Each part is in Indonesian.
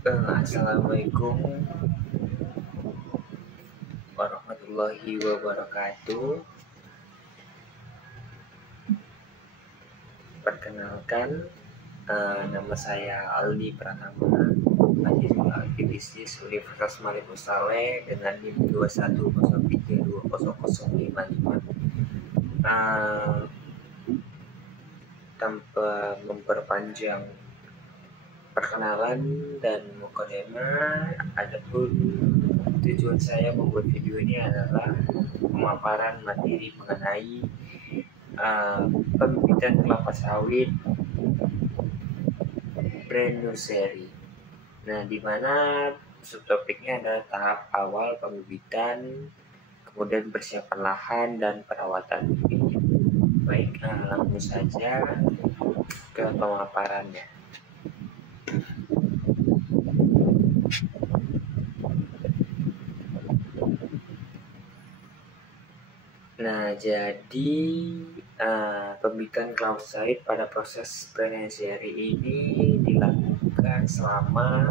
Assalamualaikum warahmatullahi wabarakatuh. Perkenalkan, nama saya Aldi Pratama, mahasiswa Bisnis Universitas Maliku Saleh dengan NIM 2103200055. Tanpa memperpanjang perkenalan dan mukadimah, adapun tujuan saya membuat video ini adalah pemaparan materi mengenai pembibitan kelapa sawit brand nursery. Nah, di mana subtopiknya adalah tahap awal pembibitan, kemudian persiapan lahan dan perawatan bibit. Baik, langsung saja ke pemaparannya. Nah, jadi pembibitan kelapa sawit pada proses brand nursery ini dilakukan selama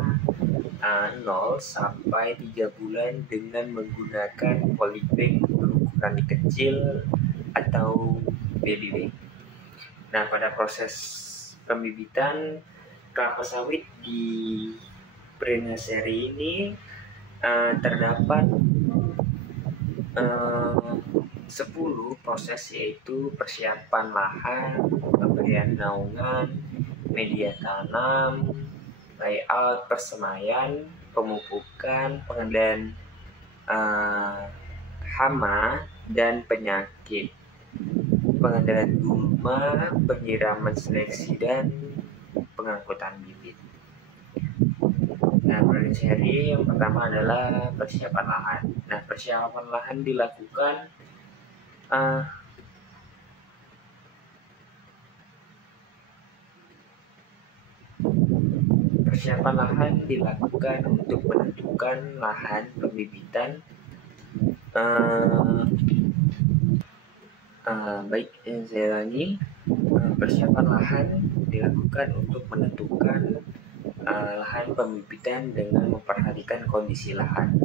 0 sampai 3 bulan dengan menggunakan polybag berukuran kecil atau baby bag. Nah, pada proses pembibitan kelapa sawit di brand nursery ini terdapat 10 proses, yaitu persiapan lahan, pemberian naungan, media tanam, layout, persemaian, pemupukan, pengendalian hama dan penyakit, pengendalian gulma, penyiraman seleksi, dan pengangkutan bibit. Nah, brand nursery yang pertama adalah persiapan lahan. Nah, persiapan lahan dilakukan untuk menentukan lahan pembibitan. Saya ulangi. Persiapan lahan dilakukan untuk menentukan lahan pembibitan dengan memperhatikan kondisi lahan.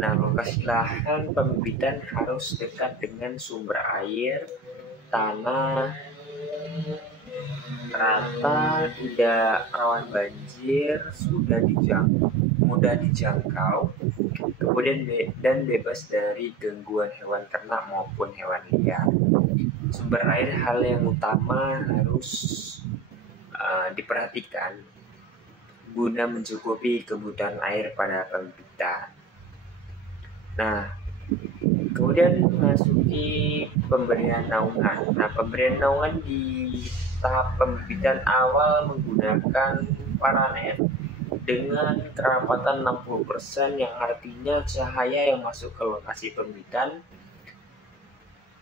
Nah, lokasi lahan pembibitan harus dekat dengan sumber air, tanah, rata, tidak rawan banjir, mudah dijangkau, kemudian dan bebas dari gangguan hewan ternak maupun hewan liar. Sumber air hal yang utama harus diperhatikan guna mencukupi kebutuhan air pada pembibitan. Nah, kemudian masuki pemberian naungan. Nah, pemberian naungan di tahap pembibitan awal menggunakan paranet dengan kerapatan 60%, yang artinya cahaya yang masuk ke lokasi pembibitan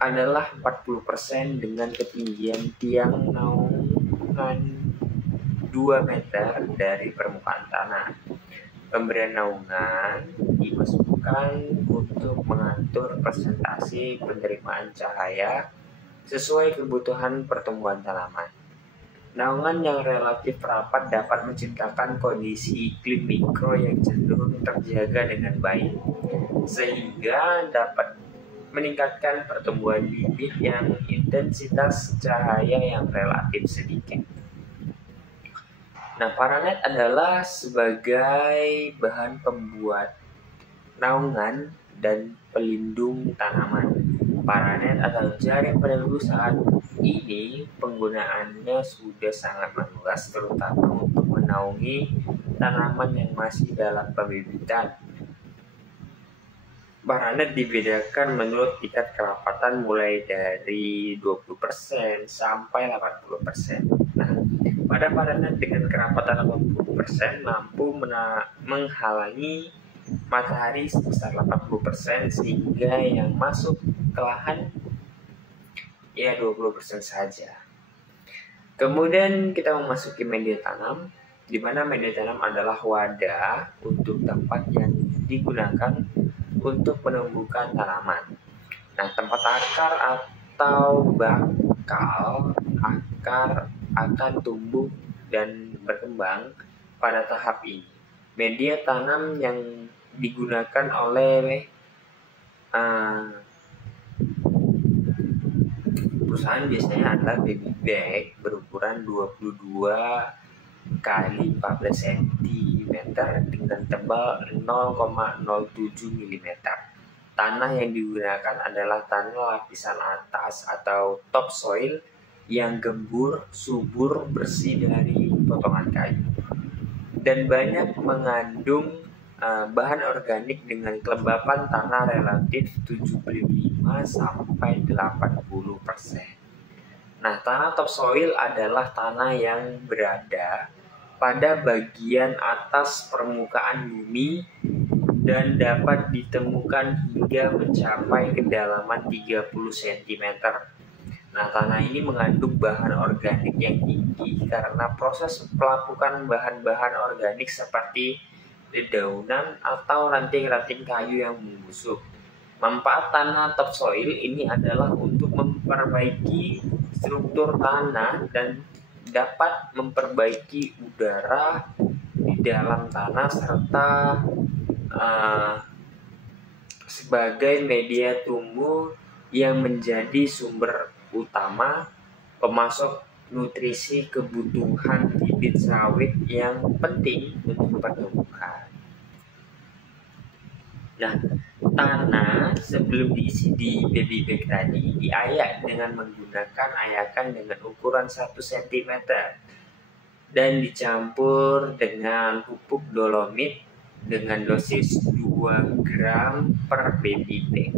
adalah 40% dengan ketinggian tiang naungan 2 meter dari permukaan tanah. Pemberian naungan dimasukkan untuk mengatur persentase penerimaan cahaya sesuai kebutuhan pertumbuhan tanaman. Naungan yang relatif rapat dapat menciptakan kondisi iklim mikro yang cenderung terjaga dengan baik, sehingga dapat meningkatkan pertumbuhan bibit yang intensitas cahaya yang relatif sedikit. Nah, paranet adalah sebagai bahan pembuat naungan dan pelindung tanaman. Paranet atau jaring pelindung saat ini penggunaannya sudah sangat meluas, terutama untuk menaungi tanaman yang masih dalam pembibitan. Paranet dibedakan menurut tingkat kerapatan mulai dari 20% sampai 80%. Nah, pada paranet dengan kerapatan 80% mampu menghalangi matahari sebesar 80%, sehingga yang masuk ke lahan 20% saja. Kemudian kita memasuki media tanam, di mana media tanam adalah wadah untuk tempat yang digunakan untuk menumbuhkan tanaman. Nah, tempat akar atau bakal akar akan tumbuh dan berkembang pada tahap ini. Media tanam yang digunakan oleh perusahaan biasanya adalah baby bag berukuran 22 kali 14 cm dengan tebal 0,07 mm. Tanah yang digunakan adalah tanah lapisan atas atau topsoil yang gembur, subur, bersih dari potongan kayu dan banyak mengandung bahan organik dengan kelembapan tanah relatif 75 sampai 80%. Nah, tanah topsoil adalah tanah yang berada pada bagian atas permukaan bumi dan dapat ditemukan hingga mencapai kedalaman 30 cm. Nah, tanah ini mengandung bahan organik yang tinggi karena proses pelapukan bahan-bahan organik seperti dedaunan atau ranting-ranting kayu yang membusuk. Manfaat tanah topsoil ini adalah untuk memperbaiki struktur tanah dan dapat memperbaiki udara di dalam tanah serta sebagai media tumbuh yang menjadi sumber utama pemasok nutrisi kebutuhan bibit sawit yang penting untuk pertumbuhan. Nah, tanah sebelum diisi di baby bag tadi diayak dengan menggunakan ayakan dengan ukuran 1 cm dan dicampur dengan pupuk dolomit dengan dosis 2 gram per baby bag.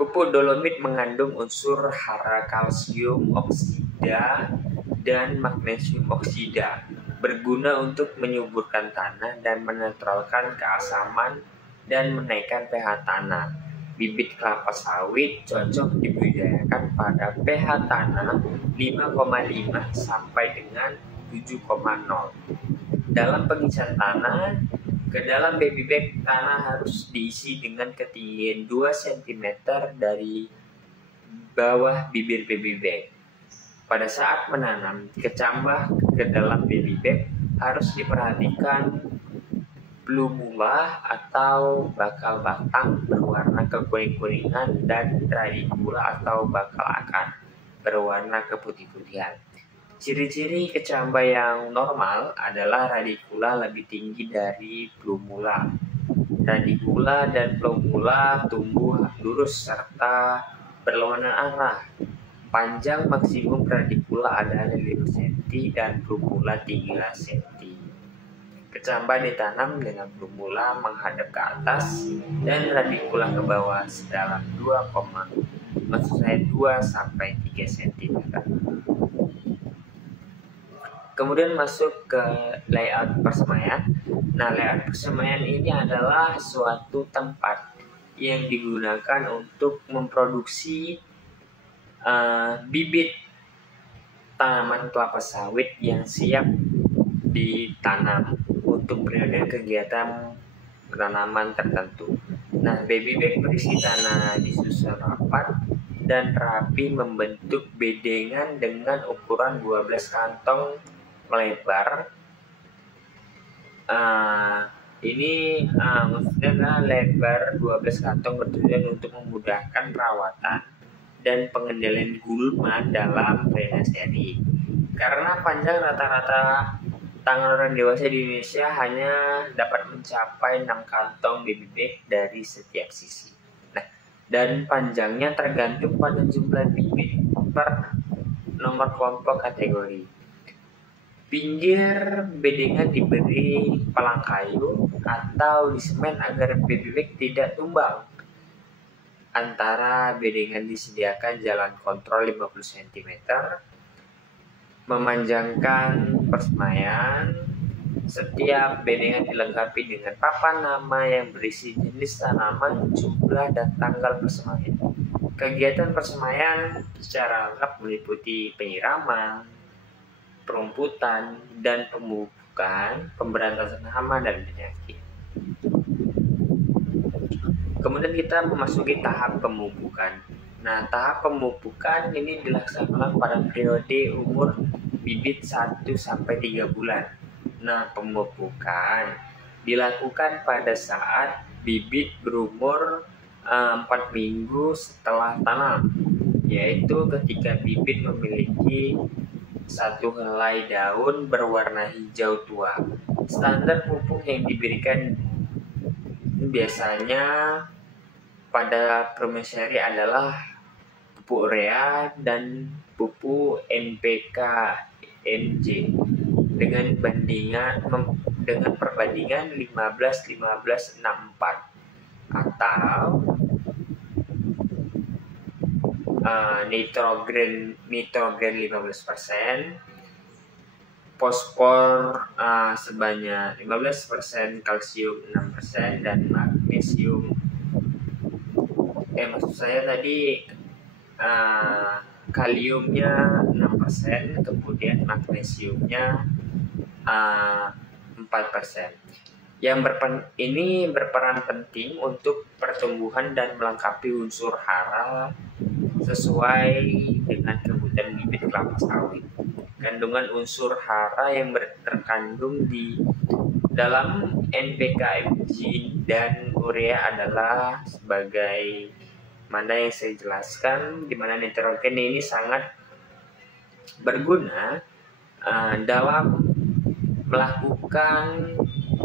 Pupuk dolomit mengandung unsur hara kalsium oksida dan magnesium oksida, berguna untuk menyuburkan tanah dan menetralkan keasaman dan menaikkan pH tanah. Bibit kelapa sawit cocok dibudidayakan pada pH tanah 5,5 sampai dengan 7,0. Dalam pengisian tanah, ke dalam baby bag tanah harus diisi dengan ketinggian 2 cm dari bawah bibir baby bag. Pada saat menanam, kecambah ke dalam baby bag harus diperhatikan plumula atau bakal batang berwarna kekuning-kuningan dan radicula atau bakal akar berwarna keputih-putihan. Ciri-ciri kecambah yang normal adalah radicula lebih tinggi dari plumula. Radicula dan plumula tumbuh lurus serta berlawanan arah. Panjang maksimum radicula adalah 5 cm dan plumula 3 cm. Kecambah ditanam dengan plumula menghadap ke atas dan radicula ke bawah sedalam 2 sampai 3 cm. Kemudian masuk ke layout persemaian. Nah, layout persemaian ini adalah suatu tempat yang digunakan untuk memproduksi bibit tanaman kelapa sawit yang siap ditanam untuk periode kegiatan penanaman tertentu. Nah, baby bag berisi tanah disusun rapat dan rapi membentuk bedengan dengan ukuran 12 kantong melebar. Ini maksudnya lebar 12 kantong bertujuan untuk memudahkan perawatan dan pengendalian gulma dalam drainase. Karena panjang rata-rata tangan orang dewasa di Indonesia hanya dapat mencapai 6 kantong baby bag dari setiap sisi. Nah, dan panjangnya tergantung pada jumlah bibit per nomor kelompok kategori. Pinggir bedengan diberi palang kayu atau disemen agar baby bag tidak tumbang. Antara bedengan disediakan jalan kontrol 50 cm. Memanjangkan persemaian, setiap bedengan dilengkapi dengan papan nama yang berisi jenis tanaman, jumlah, dan tanggal persemaian. Kegiatan persemaian secara lengkap meliputi penyiraman, perumputan, dan pemupukan, pemberantasan hama dan penyakit. Kemudian kita memasuki tahap pemupukan. Nah, tahap pemupukan ini dilaksanakan pada periode umur bibit 1 sampai 3 bulan. Nah, pemupukan dilakukan pada saat bibit berumur 4 minggu setelah tanam, yaitu ketika bibit memiliki satu helai daun berwarna hijau tua. Standar pupuk yang diberikan biasanya pada permaisuri adalah pupuk urea dan pupuk NPK MJ dengan perbandingan 15-15-64 atau nitrogen 15%, fosfor sebanyak 15%, kalsium 6%, dan magnesium maksud saya tadi kaliumnya 6%, kemudian magnesiumnya 4%. Ini berperan penting untuk pertumbuhan dan melengkapi unsur hara sesuai dengan kebutuhan bibit kelapa sawit. Kandungan unsur hara yang terkandung di dalam NPK, MG, dan urea adalah sebagai mana yang saya jelaskan, di mana nitrogen ini sangat berguna dalam melakukan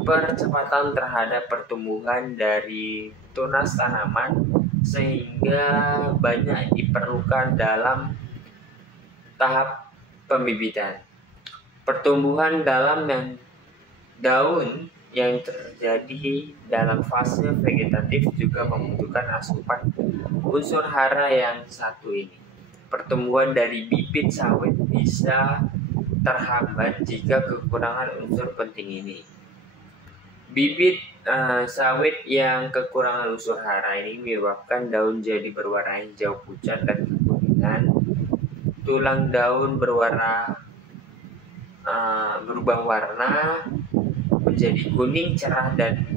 percepatan terhadap pertumbuhan dari tunas tanaman, sehingga banyak diperlukan dalam tahap pembibitan. Pertumbuhan dalam daun yang terjadi dalam fase vegetatif juga membutuhkan asupan unsur hara yang satu ini. Pertumbuhan dari bibit sawit bisa terhambat jika kekurangan unsur penting ini. Bibit sawit yang kekurangan unsur hara ini menyebabkan daun jadi berwarna hijau pucat dan kekuningan, tulang daun berubah warna menjadi kuning cerah, dan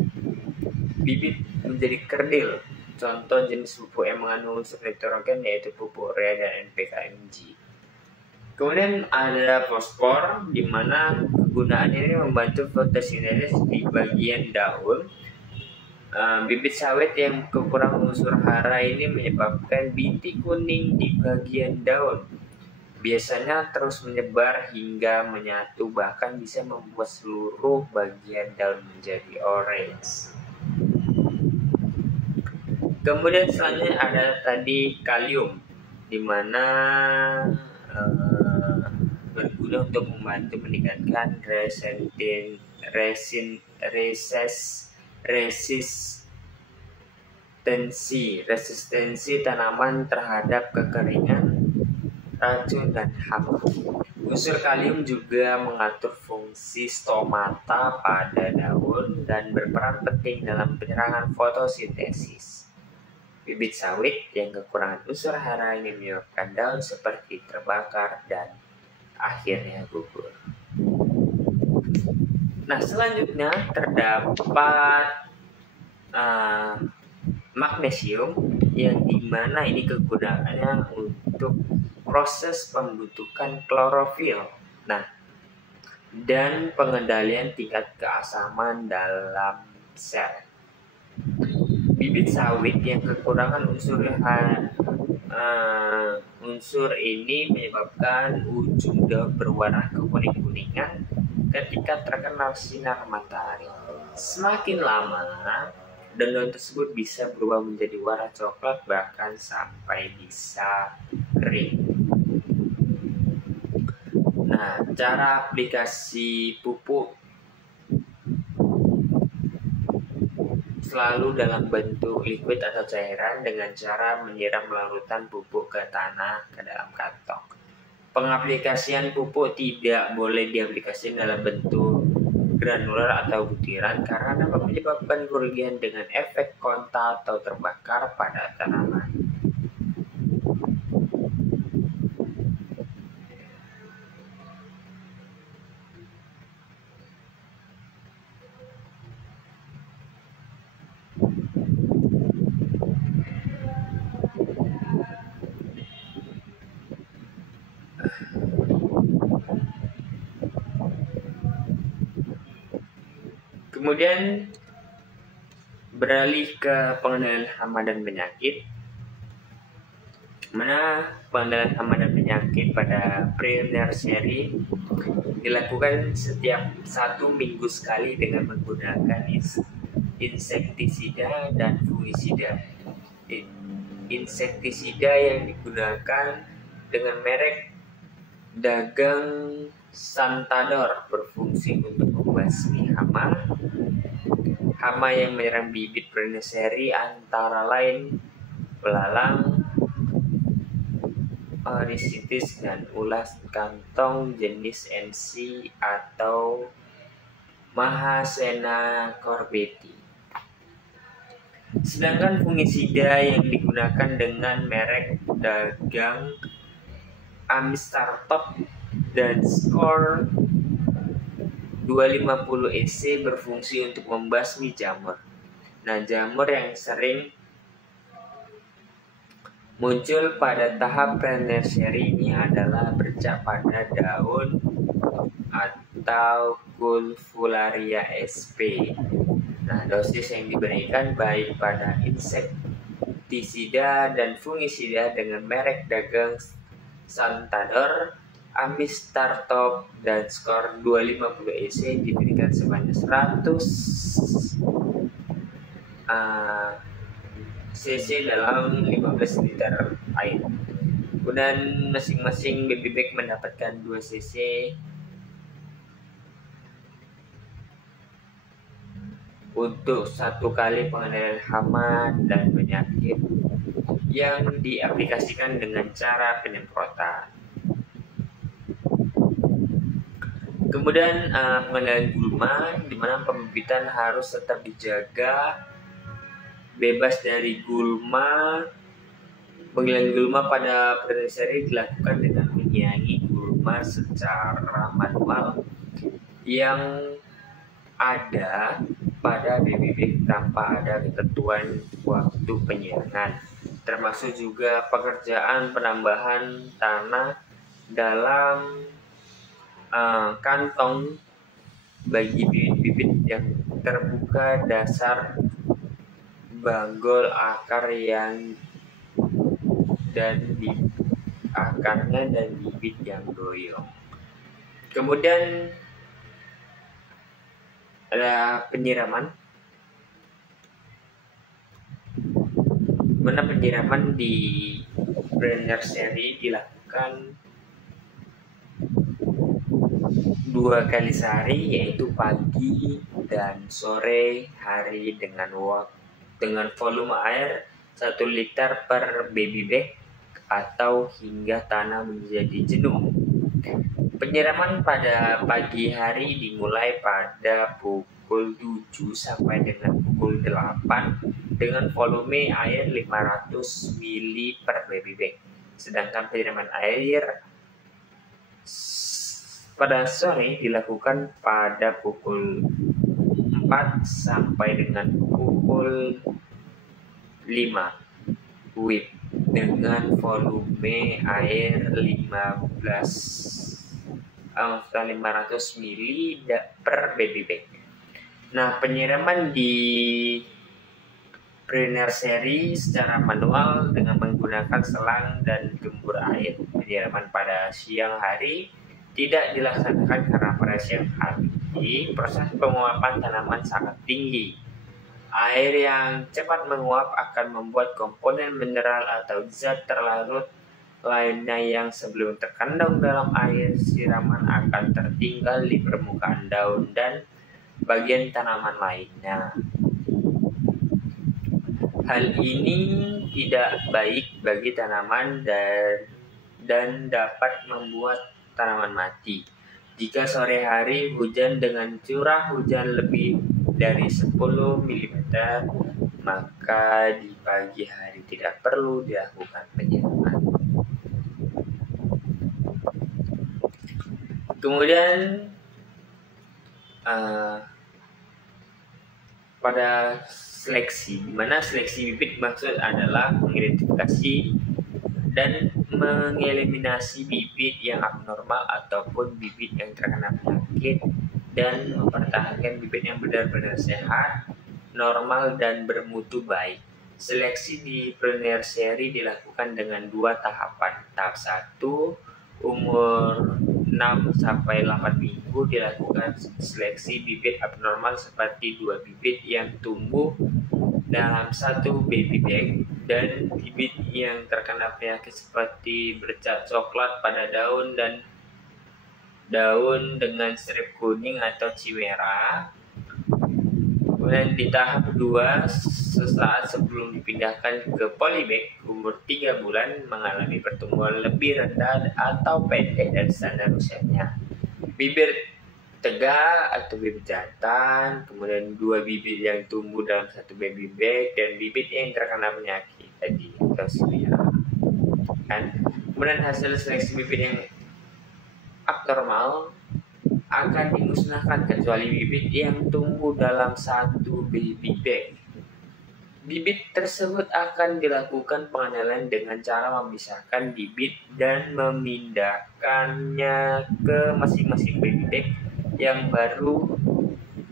bibit menjadi kerdil. Contoh jenis pupuk yang mengandung unsur nitrogen yaitu pupuk urea dan NPK MG. Kemudian ada fosfor, di mana kegunaan ini membantu fotosintesis di bagian daun. Bibit sawit yang kekurangan unsur hara ini menyebabkan bintik kuning di bagian daun. Biasanya terus menyebar hingga menyatu, bahkan bisa membuat seluruh bagian daun menjadi orange. Kemudian selanjutnya ada tadi kalium, di mana berguna untuk membantu meningkatkan resistensi tanaman terhadap kekeringan, racun, dan hama. Unsur kalium juga mengatur fungsi stomata pada daun dan berperan penting dalam penyerangan fotosintesis. Bibit sawit yang kekurangan unsur hara ini menyebabkan daun seperti terbakar dan akhirnya gugur. Nah, selanjutnya terdapat magnesium, yang dimana ini kegunaannya untuk proses pembentukan klorofil, dan pengendalian tingkat keasaman dalam sel. Bibit sawit yang kekurangan unsur ini menyebabkan ujung daun berwarna kekuning-kuningan ketika terkena sinar matahari. Semakin lama, daun tersebut bisa berubah menjadi warna coklat, bahkan sampai bisa kering. Nah, cara aplikasi pupuk selalu dalam bentuk liquid atau cairan dengan cara menyiram larutan pupuk ke tanah ke dalam kantong. Pengaplikasian pupuk tidak boleh diaplikasikan dalam bentuk granular atau butiran karena dapat menyebabkan kerugian dengan efek kontak atau terbakar pada tanaman. Kemudian beralih ke pengendalian hama dan penyakit, mana pengendalian hama dan penyakit pada pre-nursery dilakukan setiap 1 minggu sekali dengan menggunakan insektisida dan fungisida. Insektisida yang digunakan dengan merek dagang Santador berfungsi untuk membasmi hama yang menyerang bibit pre-nursery antara lain belalang, rhinitis, dan ulas kantong jenis NC atau Mahasena corbeti. Sedangkan fungisida yang digunakan dengan merek dagang Amistartop dan Skor 250 EC berfungsi untuk membasmi jamur. Nah, jamur yang sering muncul pada tahap pre-nursery ini adalah bercak pada daun atau Culfularia sp. Nah, dosis yang diberikan baik pada insektisida dan fungisida dengan merek dagang Santador, Amistartop, dan Skor 250 EC diberikan sebanyak 100 cc dalam 15 liter air. Kemudian masing-masing baby bag mendapatkan 2 cc untuk 1 kali pengendalian hama dan penyakit yang diaplikasikan dengan cara penyemprotan. Kemudian pengendalian gulma, di mana pembibitan harus tetap dijaga bebas dari gulma. Pengendalian gulma pada pre-nursery dilakukan dengan menyiangi gulma secara manual yang ada pada baby bag tanpa ada ketentuan waktu penyiangan, termasuk juga pekerjaan penambahan tanah dalam kantong bagi bibit-bibit yang terbuka, dasar banggol akar yang akarnya dan bibit yang goyong. Kemudian ada penyiraman, mana penyiraman di pre-nursery dilakukan 2 kali sehari, yaitu pagi dan sore hari dengan volume air 1 liter per baby bag atau hingga tanah menjadi jenuh. Penyiraman pada pagi hari dimulai pada pukul 7 sampai dengan pukul 8 dengan volume air 500 ml per baby bag. Sedangkan penyiraman air pada sore dilakukan pada pukul 4 sampai dengan pukul 5 WIB dengan volume air 500 ml per baby bag. Nah, penyiraman di pre-nursery secara manual dengan menggunakan selang dan gembur air. Penyiraman pada siang hari tidak dilaksanakan karena pada siang hari proses penguapan tanaman sangat tinggi. Air yang cepat menguap akan membuat komponen mineral atau zat terlarut lainnya yang sebelum terkandung dalam air siraman akan tertinggal di permukaan daun dan bagian tanaman lainnya. Hal ini tidak baik bagi tanaman dan dapat membuat tanaman mati. Jika sore hari hujan dengan curah hujan lebih dari 10 mm, maka di pagi hari tidak perlu dilakukan penyiraman. Kemudian pada seleksi, di mana seleksi bibit maksud adalah mengidentifikasi dan mengeliminasi bibit yang abnormal ataupun bibit yang terkena penyakit dan mempertahankan bibit yang benar-benar sehat, normal, dan bermutu baik. Seleksi di Pioneer Seri dilakukan dengan 2 tahapan. Tahap 1, umur 6-8 minggu dilakukan seleksi bibit abnormal seperti 2 bibit yang tumbuh dalam 1 baby bag dan bibit yang terkena penyakit seperti bercat coklat pada daun dan daun dengan strip kuning atau chimera. Kemudian di tahap 2, sesaat sebelum dipindahkan ke polybag, umur 3 bulan mengalami pertumbuhan lebih rendah atau pendek dari standar usianya. Bibir tegak atau bibit jantan, kemudian 2 bibit yang tumbuh dalam 1 baby bag, dan bibit yang terkena penyakit tadi atau chimera. Kemudian hasil seleksi bibit yang abnormal akan dimusnahkan kecuali bibit yang tumbuh dalam 1 baby bag. Bibit tersebut akan dilakukan pengenalan dengan cara memisahkan bibit dan memindahkannya ke masing-masing baby bag yang baru.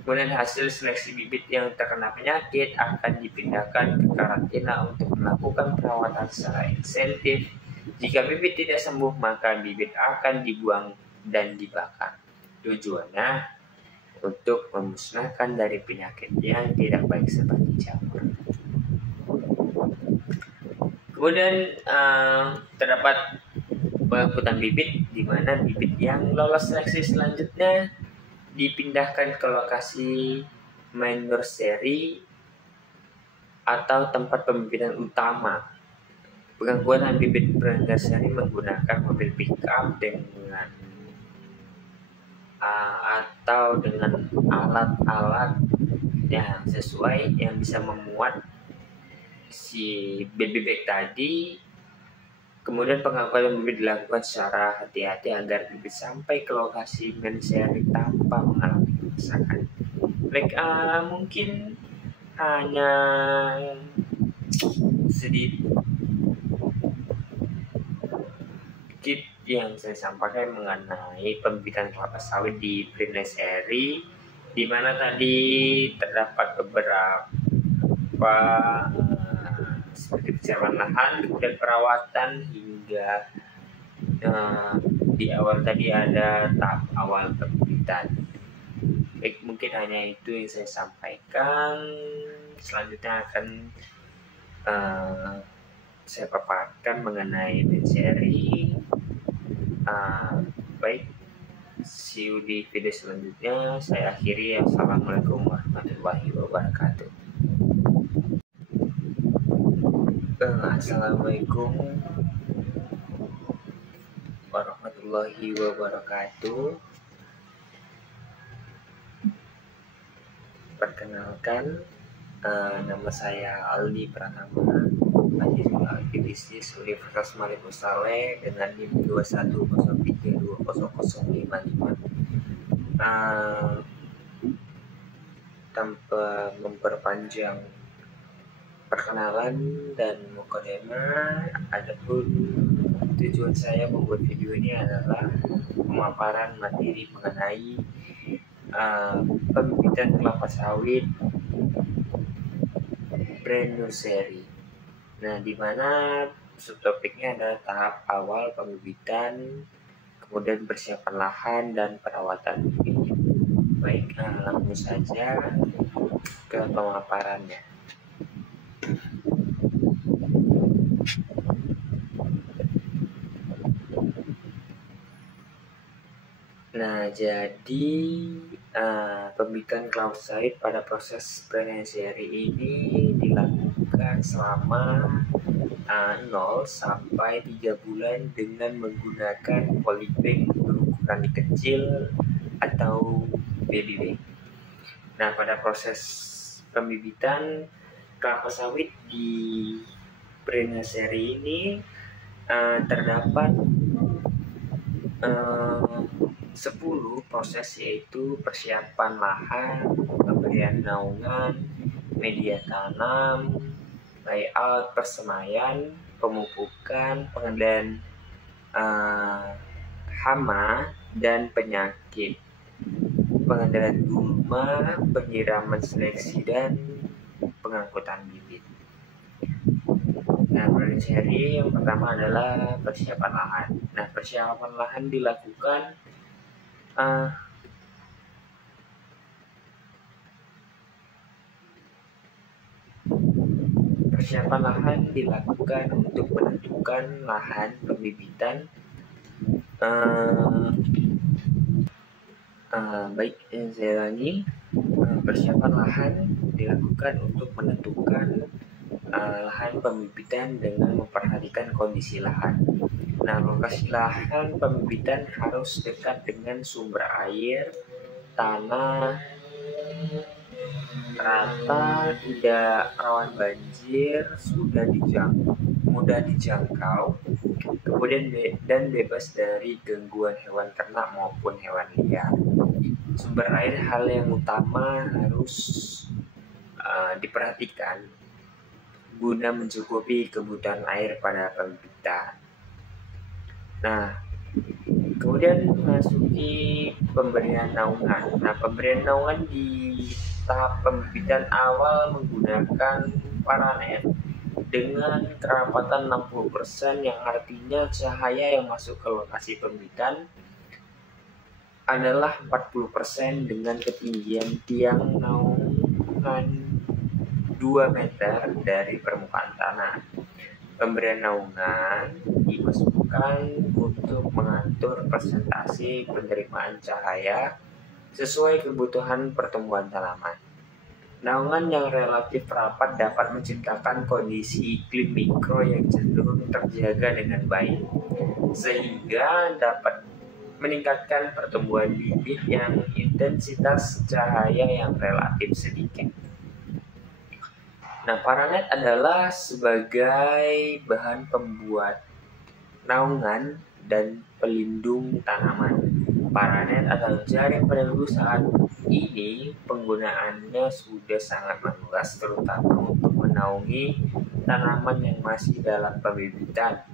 Kemudian hasil seleksi bibit yang terkena penyakit akan dipindahkan ke karantina untuk melakukan perawatan secara intensif. Jika bibit tidak sembuh, maka bibit akan dibuang dan dibakar. Tujuannya untuk memusnahkan dari penyakit yang tidak baik seperti jamur. Kemudian terdapat pengangkutan bibit, di mana bibit yang lolos seleksi selanjutnya dipindahkan ke lokasi main nursery atau tempat pembibitan utama. Pengangkutan bibit nursery menggunakan mobil pickup dengan atau dengan alat-alat yang sesuai yang bisa memuat si baby bag tadi. Kemudian pengangkutan bibit dilakukan secara hati-hati agar bibit sampai ke lokasi nursery tanpa mengalami kerusakan. Mungkin hanya sedikit yang saya sampaikan mengenai pembibitan kelapa sawit di Pioneer Seri, di mana tadi terdapat beberapa seperti persiapan lahan, kemudian perawatan hingga di awal tadi ada tahap awal pembibitan. Baik, mungkin hanya itu yang saya sampaikan. Selanjutnya akan saya paparkan mengenai seri. Baik, see you di video selanjutnya. Saya akhiri. Assalamualaikum warahmatullahi wabarakatuh. Assalamualaikum warahmatullahi wabarakatuh. Perkenalkan, nama saya Aldi Pratama, mahasiswa bisnis Universitas Malik Saleh dengan NIM 2103200055. Tanpa memperpanjang perkenalan dan mukadimah, adapun tujuan saya membuat video ini adalah pemaparan materi mengenai pembibitan kelapa sawit brand nursery. Nah, di mana subtopiknya adalah tahap awal pembibitan, kemudian persiapan lahan dan perawatan bibit. Baik, langsung saja ke pemaparannya. Nah, jadi pembibitan kelapa sawit pada proses Pioneer Seri ini dilakukan selama 0 sampai 3 bulan dengan menggunakan polybag berukuran kecil atau baby bag. Nah, pada proses pembibitan kelapa sawit di Pioneer Seri ini terdapat 10 proses, yaitu persiapan lahan, pemberian naungan, media tanam, layout, persemaian, pemupukan, pengendalian hama dan penyakit. pengendalian gulma, penyiraman seleksi, dan pengangkutan bibit. Nah, pada seri yang pertama adalah persiapan lahan. Nah, persiapan lahan dilakukan untuk menentukan lahan pembibitan. Saya lagi. Persiapan lahan dilakukan untuk menentukan lahan pembibitan dengan memperhatikan kondisi lahan. Nah, lokasi lahan pembibitan harus dekat dengan sumber air, tanah, rata, tidak rawan banjir, mudah dijangkau, kemudian dan bebas dari gangguan hewan ternak maupun hewan liar. Sumber air hal yang utama harus diperhatikan guna mencukupi kebutuhan air pada pembibitan. Nah, kemudian masuki pemberian naungan. Nah, pemberian naungan di tahap pembibitan awal menggunakan paranet dengan kerapatan 60%, yang artinya cahaya yang masuk ke lokasi pembibitan adalah 40% dengan ketinggian tiang naungan 2 meter dari permukaan tanah. Pemberian naungan dimasukkan untuk mengatur persentase penerimaan cahaya sesuai kebutuhan pertumbuhan tanaman. Naungan yang relatif rapat dapat menciptakan kondisi iklim mikro yang cenderung terjaga dengan baik, sehingga dapat meningkatkan pertumbuhan bibit yang intensitas cahaya yang relatif sedikit. Nah, paranet adalah sebagai bahan pembuat naungan dan pelindung tanaman. Paranet atau jaring pelindung saat ini penggunaannya sudah sangat meluas, terutama untuk menaungi tanaman yang masih dalam pembibitan.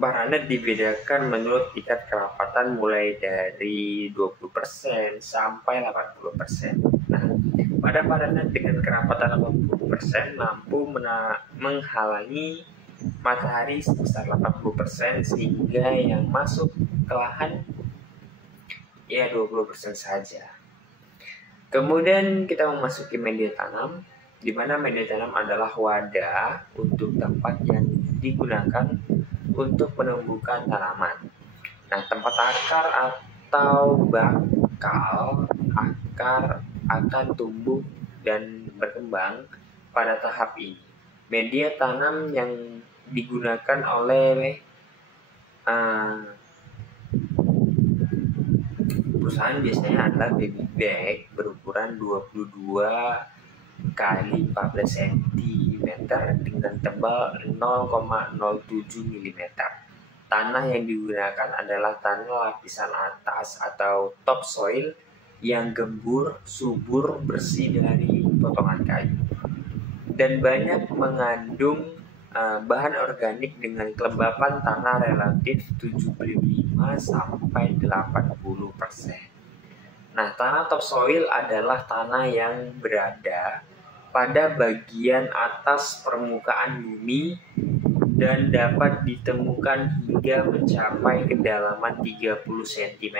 Paranet dibedakan menurut tingkat kerapatan mulai dari 20% sampai 80%. Nah, pada paranet dengan kerapatan 80% mampu menghalangi matahari sebesar 80%, sehingga yang masuk ke lahan 20% saja. Kemudian kita memasuki media tanam, di mana media tanam adalah wadah untuk tempat yang digunakan untuk menumbuhkan tanaman. Nah, tempat akar atau bakal akar akan tumbuh dan berkembang pada tahap ini. Media tanam yang digunakan oleh perusahaan biasanya adalah baby bag berukuran 22 kali 14 cm dengan tebal 0,07 mm. Tanah yang digunakan adalah tanah lapisan atas atau topsoil yang gembur, subur, bersih dari potongan kayu, dan banyak mengandung bahan organik dengan kelembapan tanah relatif 75-80%. Nah, tanah topsoil adalah tanah yang berada pada bagian atas permukaan bumi dan dapat ditemukan hingga mencapai kedalaman 30 cm.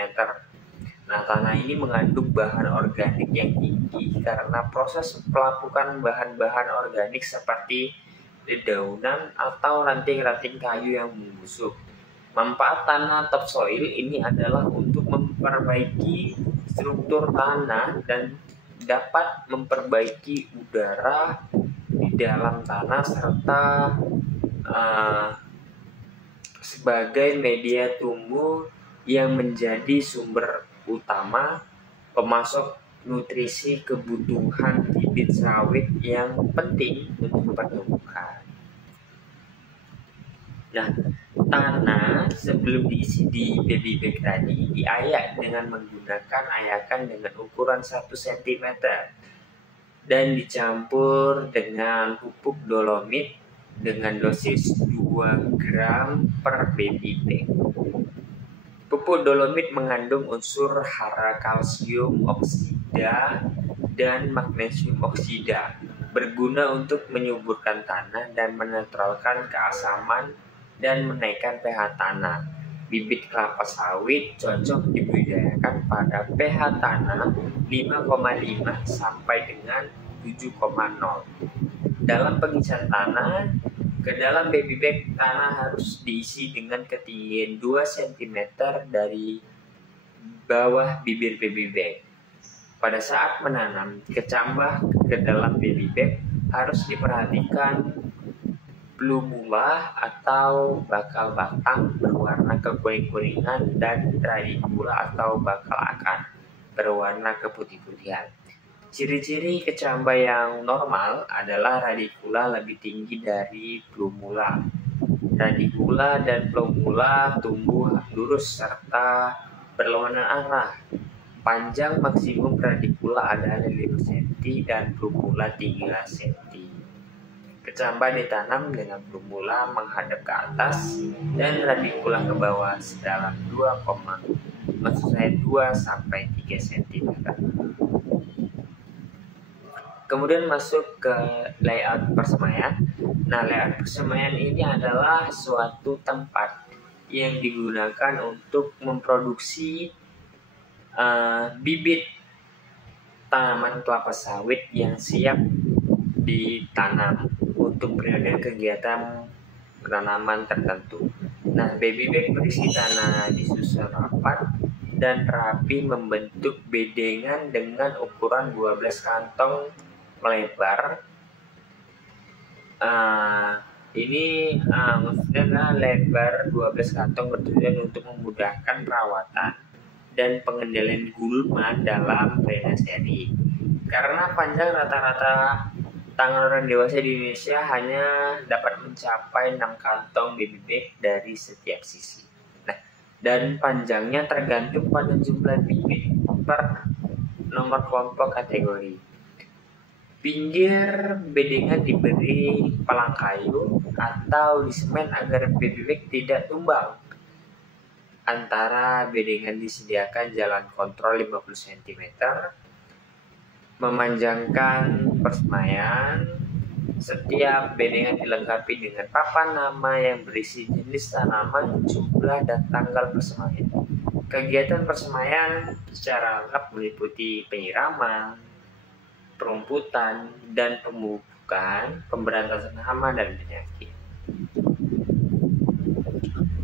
Nah, tanah ini mengandung bahan organik yang tinggi karena proses pelapukan bahan-bahan organik seperti dedaunan atau ranting-ranting kayu yang membusuk. Manfaat tanah topsoil ini adalah untuk memperbaiki struktur tanah dan dapat memperbaiki udara di dalam tanah serta sebagai media tumbuh yang menjadi sumber utama pemasok nutrisi kebutuhan bibit sawit yang penting untuk pertumbuhan. Nah, tanah sebelum diisi di baby bag tadi diayak dengan menggunakan ayakan dengan ukuran 1 cm dan dicampur dengan pupuk dolomit dengan dosis 2 gram per baby bag. Pupuk dolomit mengandung unsur hara kalsium oksida dan magnesium oksida, berguna untuk menyuburkan tanah dan menetralkan keasaman dan menaikkan pH tanah. Bibit kelapa sawit cocok dibudidayakan pada pH tanah 5,5 sampai dengan 7,0. Dalam pengisian tanah, ke dalam baby bag tanah harus diisi dengan ketinggian 2 cm dari bawah bibir baby bag. Pada saat menanam, kecambah ke dalam baby bag harus diperhatikan plumula atau bakal batang berwarna kekuning-kuningan dan radicula atau bakal akar berwarna keputih-putihan. Ciri-ciri kecambah yang normal adalah radicula lebih tinggi dari plumula. Radicula dan plumula tumbuh lurus serta berlawanan arah. Panjang maksimum radicula adalah 5 cm dan plumula 3 cm. Kecambah ditanam dengan plumula menghadap ke atas dan radicula ke bawah sedalam 2 sampai 3 cm. Kemudian masuk ke layout persemaian. Nah, layout persemaian ini adalah suatu tempat yang digunakan untuk memproduksi bibit tanaman kelapa sawit yang siap ditanam untuk periode kegiatan penanaman tertentu. Nah, baby bag berisi tanah disusun rapat dan rapi membentuk bedengan dengan ukuran 12 kantong lebar. Ini maksudnya lebar 12 kantong bertujuan untuk memudahkan perawatan dan pengendalian gulma dalam drainase. Karena panjang rata-rata tangan orang dewasa di Indonesia hanya dapat mencapai 6 kantong baby bag dari setiap sisi. Nah, dan panjangnya tergantung pada jumlah bibit per nomor kelompok kategori. Pinggir bedengan diberi palang kayu atau disemen agar baby bag tidak tumbang. Antara bedengan disediakan jalan kontrol 50 cm. Memanjangkan persemaian. Setiap bedengan dilengkapi dengan papan nama yang berisi jenis tanaman, jumlah, dan tanggal persemaian. Kegiatan persemaian secara lengkap meliputi penyiraman, perumputan, dan pemupukan, pemberantasan hama dan penyakit.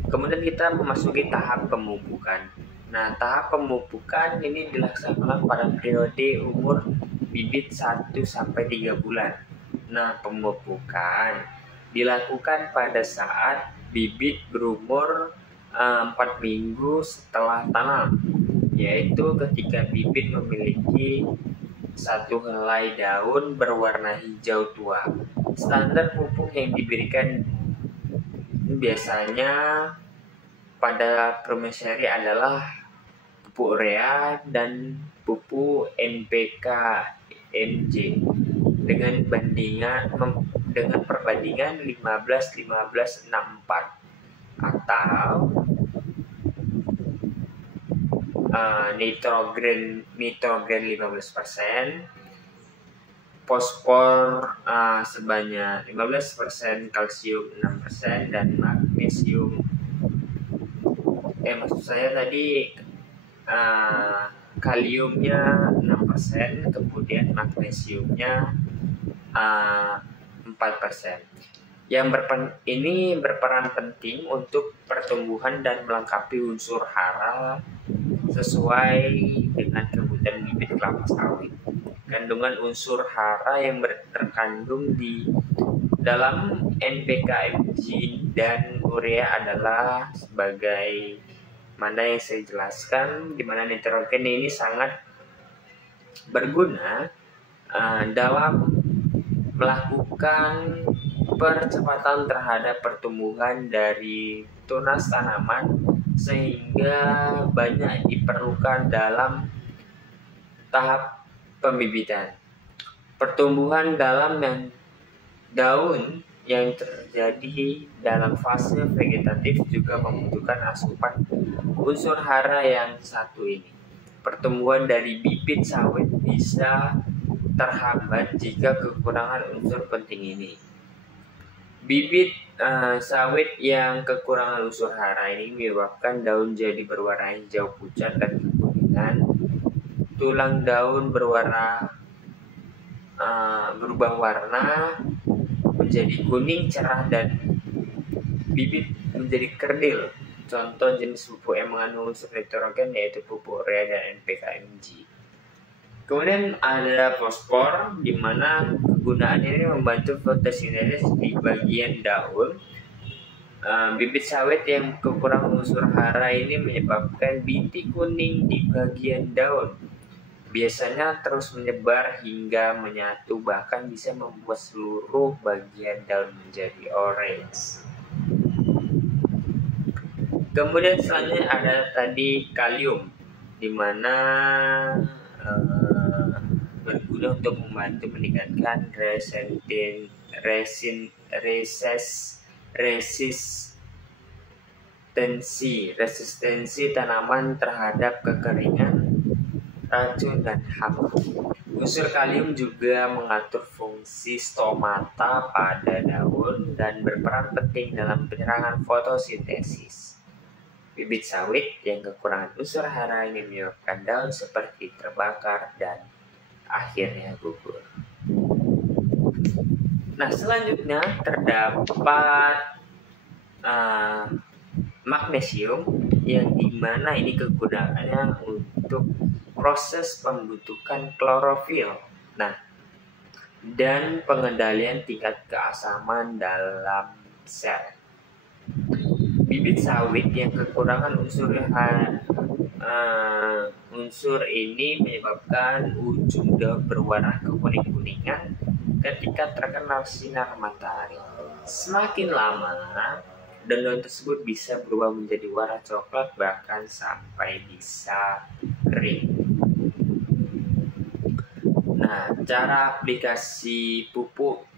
Kemudian kita memasuki tahap pemupukan. Nah, tahap pemupukan ini dilaksanakan pada periode umur bibit 1 sampai 3 bulan. Nah, pemupukan dilakukan pada saat bibit berumur 4 minggu setelah tanam, yaitu ketika bibit memiliki satu helai daun berwarna hijau tua. Standar pupuk yang diberikan biasanya pada Promeseri adalah pupuk urea dan pupuk NPK MJ dengan perbandingan 15-15-64 atau nitrogen 15%, fosfor sebanyak 15%, kalsium 6%, dan magnesium maksud saya tadi kaliumnya 6%, kemudian magnesiumnya 4%. Ini berperan penting untuk pertumbuhan dan melengkapi unsur hara sesuai dengan kebutuhan bibit kelapa sawit. Kandungan unsur hara yang terkandung di dalam NPK, MG, dan urea adalah sebagai mana yang saya jelaskan, di mana nitrogen ini sangat berguna dalam melakukan percepatan terhadap pertumbuhan dari tunas tanaman sehingga banyak diperlukan dalam tahap pembibitan. Pertumbuhan dalam daun yang terjadi dalam fase vegetatif juga membutuhkan asupan unsur hara yang satu ini. Pertumbuhan dari bibit sawit bisa terhambat jika kekurangan unsur penting ini. Bibit sawit yang kekurangan unsur hara ini menyebabkan daun jadi berwarna hijau pucat dan kekuningan, tulang daun berubah warna menjadi kuning cerah dan bibit menjadi kerdil. Contoh jenis pupuk yang mengandung unsur nitrogen yaitu pupuk urea dan NPK Mg. Kemudian ada fosfor, di mana kegunaan ini membantu fotosintesis di bagian daun. Bibit sawit yang kekurangan unsur hara ini menyebabkan bintik kuning di bagian daun. Biasanya terus menyebar hingga menyatu, bahkan bisa membuat seluruh bagian daun menjadi orange. Kemudian selanjutnya ada tadi kalium, di mana berguna untuk membantu meningkatkan resistensi tanaman terhadap kekeringan, racun, dan hama. Unsur kalium juga mengatur fungsi stomata pada daun dan berperan penting dalam penyerangan fotosintesis. Bibit sawit yang kekurangan unsur hara ini menyebabkan daun seperti terbakar dan akhirnya gugur. Nah, selanjutnya terdapat magnesium, yang dimana ini kegunaannya untuk proses pembentukan klorofil. Nah, dan pengendalian tingkat keasaman dalam sel. Bibit sawit yang kekurangan unsur ini menyebabkan ujung daun berwarna kekuning-kuningan ketika terkena sinar matahari. Semakin lama, daun tersebut bisa berubah menjadi warna coklat, bahkan sampai bisa kering. Nah, cara aplikasi pupuk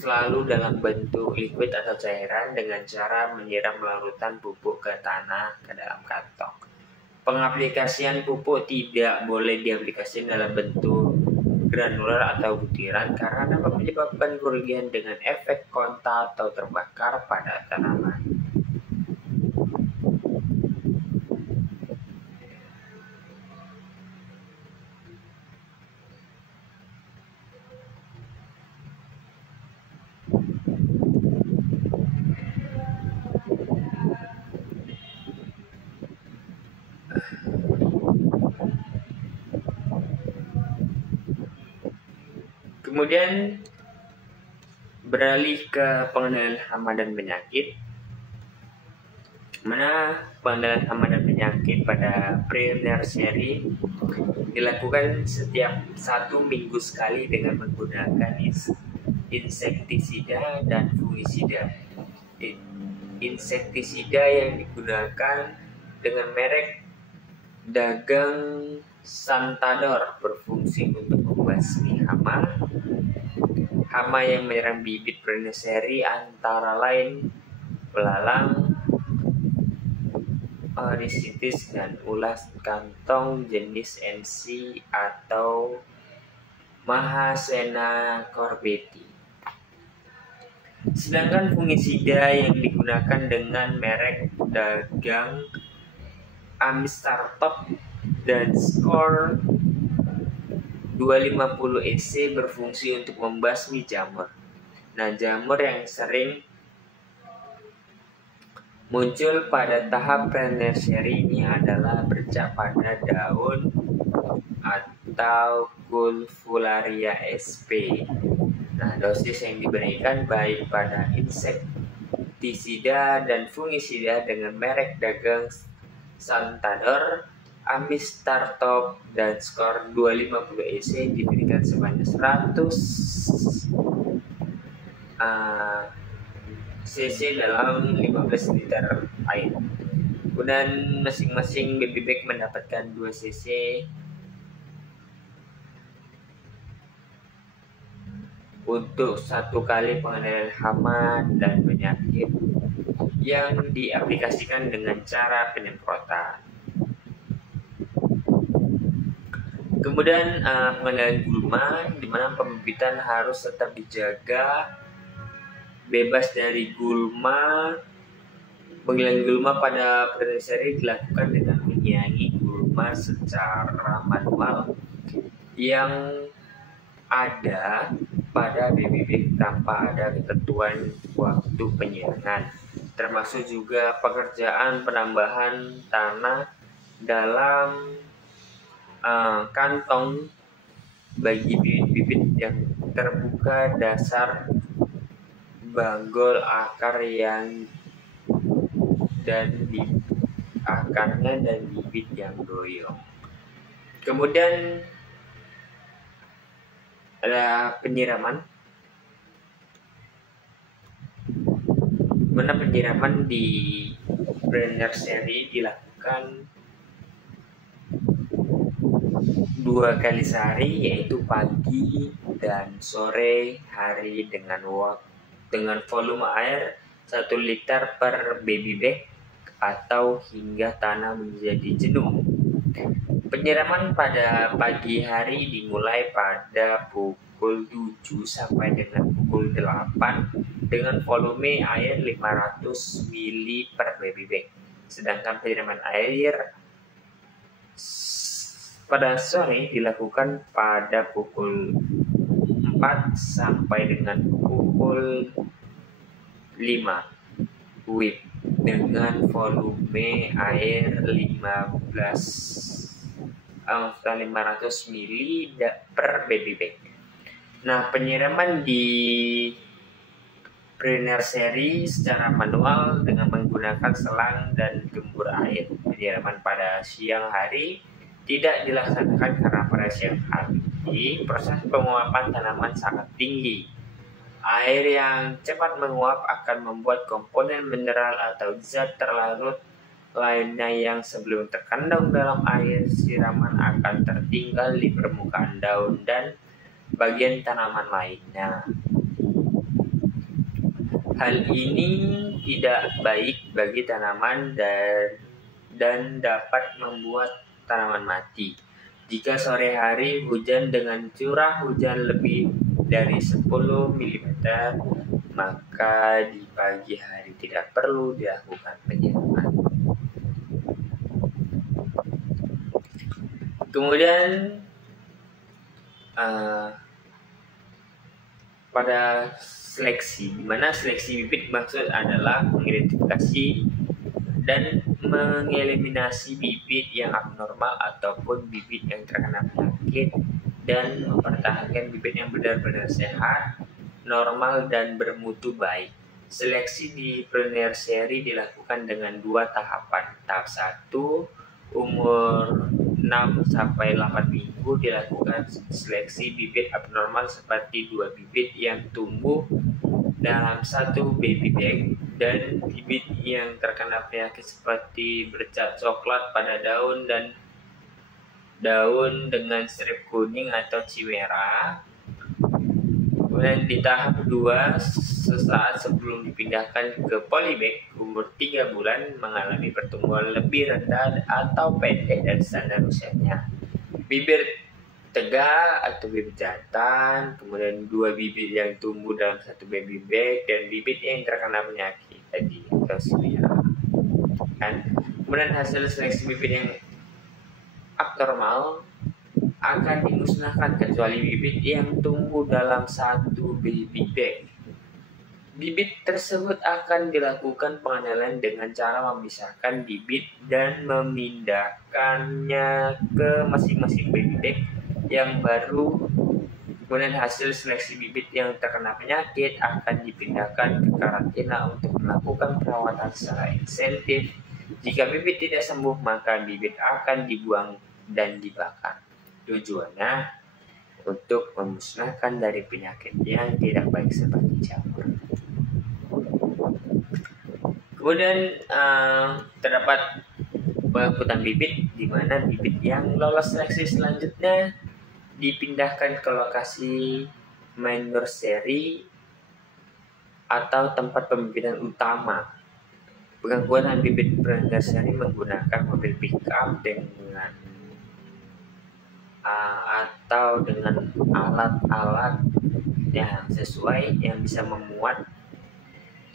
selalu dalam bentuk liquid atau cairan dengan cara menyiram larutan pupuk ke tanah ke dalam kantong. Pengaplikasian pupuk tidak boleh diaplikasikan dalam bentuk granular atau butiran karena dapat menyebabkan kerugian dengan efek kontak atau terbakar pada tanaman. Kemudian beralih ke pengendalian hama dan penyakit. Mana pengendalian hama dan penyakit pada pre-nursery dilakukan setiap 1 minggu sekali dengan menggunakan insektisida dan fungisida. Insektisida yang digunakan dengan merek dagang Santador berfungsi untuk membasmi hama yang menyerang bibit pre-nursery antara lain belalang, orisitis, dan ulas kantong jenis NC atau Mahasena corbeti. Sedangkan fungisida yang digunakan dengan merek dagang Amistartop dan Skor 250 EC berfungsi untuk membasmi jamur. Nah, jamur yang sering muncul pada tahap pre-nursery ini adalah bercak pada daun atau Culfularia sp. Nah, dosis yang diberikan baik pada insektisida dan fungisida dengan merek dagang Santador, Amistartop, dan Skor 250 EC diberikan sebanyak 100 cc dalam 15 liter air. Kemudian masing-masing baby bag mendapatkan 2 cc untuk satu kali pengendalian hama dan penyakit yang diaplikasikan dengan cara penyemprotan. Kemudian pengendalian gulma, di mana pembibitan harus tetap dijaga bebas dari gulma. Pengendalian gulma pada petani dilakukan dengan menyiangi gulma secara manual yang ada pada baby bag tanpa ada ketentuan waktu penyiangan, termasuk juga pekerjaan penambahan tanah dalam kantong bagi bibit-bibit yang terbuka dasar banggol akar yang akarnya dan bibit yang doyong. Kemudian ada penyiraman. Mana penyiraman di nursery dilakukan 2 kali sehari, yaitu pagi dan sore hari dengan volume air 1 liter per baby bag atau hingga tanah menjadi jenuh. Penyiraman pada pagi hari dimulai pada pukul 7 sampai dengan pukul 8 dengan volume air 500 ml per baby bag. Sedangkan penyiraman air pada sore dilakukan pada pukul 4 sampai dengan pukul 5 WIB dengan volume air 500 ml per baby bag. Nah, penyiraman di pre-nursery secara manual dengan menggunakan selang dan gembur air. Penyiraman pada siang hari tidak dilaksanakan karena pada siang hari proses penguapan tanaman sangat tinggi. Air yang cepat menguap akan membuat komponen mineral atau zat terlarut lainnya yang sebelum terkandung dalam air siraman akan tertinggal di permukaan daun dan bagian tanaman lainnya. Hal ini tidak baik bagi tanaman dan dapat membuat tanaman mati. Jika sore hari hujan dengan curah hujan lebih dari 10 mm, maka di pagi hari tidak perlu dilakukan penyiraman. Kemudian pada seleksi, di mana seleksi bibit maksud adalah mengidentifikasi dan mengeliminasi bibit yang abnormal ataupun bibit yang terkena penyakit dan mempertahankan bibit yang benar-benar sehat, normal, dan bermutu baik. Seleksi di pre-nursery dilakukan dengan 2 tahapan. Tahap 1, umur 6 sampai 8 minggu dilakukan seleksi bibit abnormal seperti 2 bibit yang tumbuh dalam 1 baby bag dan bibit yang terkena penyakit seperti bercat coklat pada daun dan daun dengan strip kuning atau chimera. Kemudian di tahap 2, sesaat sebelum dipindahkan ke polybag, umur 3 bulan mengalami pertumbuhan lebih rendah atau pendek dari standar usianya. Bibir tegak atau bibit jantan, kemudian 2 bibit yang tumbuh dalam 1 baby bag, dan bibit yang terkena penyakit tadi atau chimera. Kemudian hasil seleksi bibit yang abnormal akan dimusnahkan kecuali bibit yang tumbuh dalam 1 baby bag. Bibit tersebut akan dilakukan pengendalian dengan cara memisahkan bibit dan memindahkannya ke masing-masing baby bag yang baru. Kemudian hasil seleksi bibit yang terkena penyakit akan dipindahkan ke karantina untuk melakukan perawatan secara intensif. Jika bibit tidak sembuh, maka bibit akan dibuang dan dibakar. Tujuannya untuk memusnahkan dari penyakit yang tidak baik seperti jamur. Kemudian terdapat pengangkutan bibit, di mana bibit yang lolos seleksi selanjutnya dipindahkan ke lokasi main nursery atau tempat pembibitan utama. Pengakuan bibit nursery menggunakan mobil pickup dengan atau dengan alat-alat yang sesuai yang bisa memuat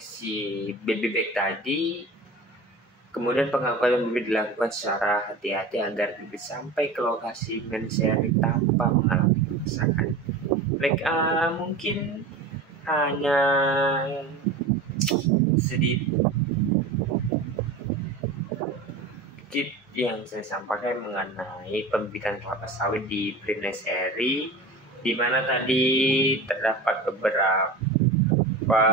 si bibit tadi. Kemudian pengakuan bibit dilakukan secara hati-hati agar bibit sampai ke lokasi nursery tanpa mengalami kerusakan. Mungkin hanya sedikit yang saya sampaikan mengenai pembibitan kelapa sawit di pre-nursery, di mana tadi terdapat beberapa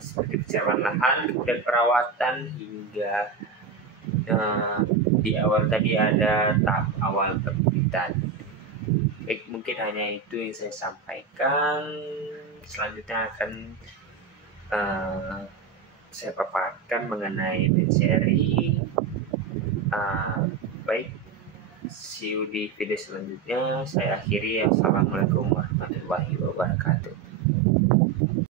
seperti persiapan lahan, kemudian perawatan hingga di awal tadi ada tahap awal pembibitan. Baik, mungkin hanya itu yang saya sampaikan. Selanjutnya akan saya paparkan mengenai nursery. Baik, see you di video selanjutnya. Saya akhiri. Assalamualaikum warahmatullahi wabarakatuh.